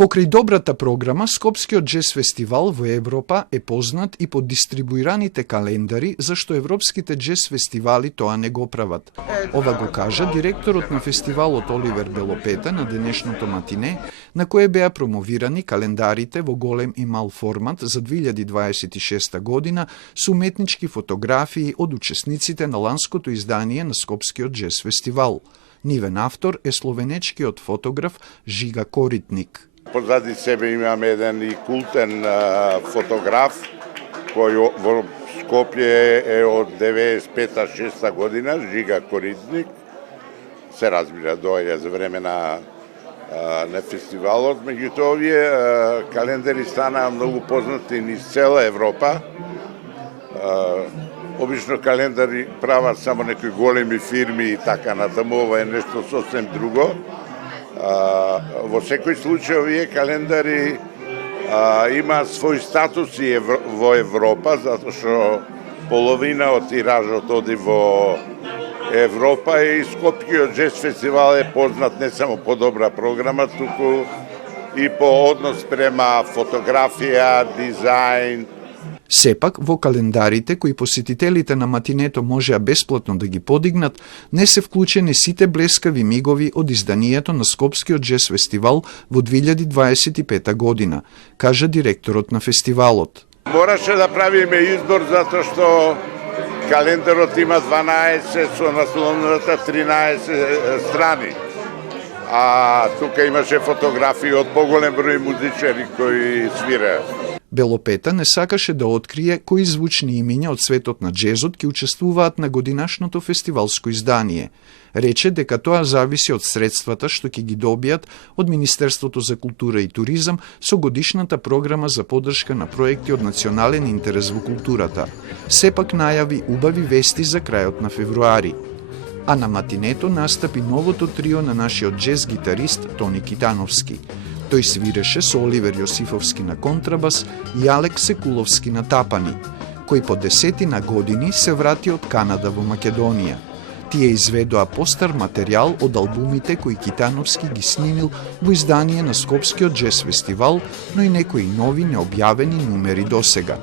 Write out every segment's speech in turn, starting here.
Покрај добрата програма, Скопскиот джез фестивал во Европа е познат и по дистрибуираните календари, зашто европските джез фестивали тоа не го прават. Ова го кажа директорот на фестивалот Оливер Белопета на денешното матине, на кое беа промовирани календарите во голем и мал формат за 2026 година со уметнички фотографии од учесниците на ланското издание на Скопскиот джез фестивал. Нивен автор е словенечкиот фотограф Жига Коритник. Позади себе имаме еден и култен фотограф кој во Скопје е од 95-6 година, Жига Коритник. Се разбира, доаѓа за време на фестивалот. Меѓутоа, овие календари станаа многу познати низ цела Европа. Обично календари прават само некои големи фирми и така натаму, ова е нешто сосем друго. Во секој случај овие календари имаат свој статус и во Европа, затоа што половина од тиражот оди во Европа и Скопскиот джез фестивал е познат не само по добра програма, туку и по однос према фотографија, дизајн. Сепак, во календарите кои посетителите на матинето можеа бесплатно да ги подигнат, не се вклучени сите блескави мигови од изданието на Скопскиот джез фестивал во 2025 година, кажа директорот на фестивалот. Мораше да правиме избор затоа што календарот има 12 со насловната 13 страни. А тука имаше фотографии од поголем број музичари кои свираат. Белопета не сакаше да открие кои звучни имиња од светот на джезот ќе учествуваат на годинашното фестивалско издание. Рече дека тоа зависи од средствата што ќе ги добијат од Министерството за култура и туризам со годишната програма за поддршка на проекти од национален интерес во културата. Сепак најави убави вести за крајот на февруари. А на матинето настапи новото трио на нашиот джез гитарист Тони Китановски. Тој свиреше со Оливер Јосифовски на контрабас и Алек Секуловски на тапани, кој по 10 години се врати од Канада во Македонија. Тие изведоа постар материјал од албумите кои Китановски ги снимил во издание на Скопскиот джез фестивал, но и некои нови необјавени numери досега.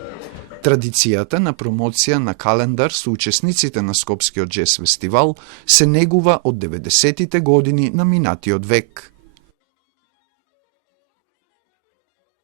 Традицијата на промоција на календар со учесниците на Скопскиот джез фестивал се негува од 90-тите години на минатиот век.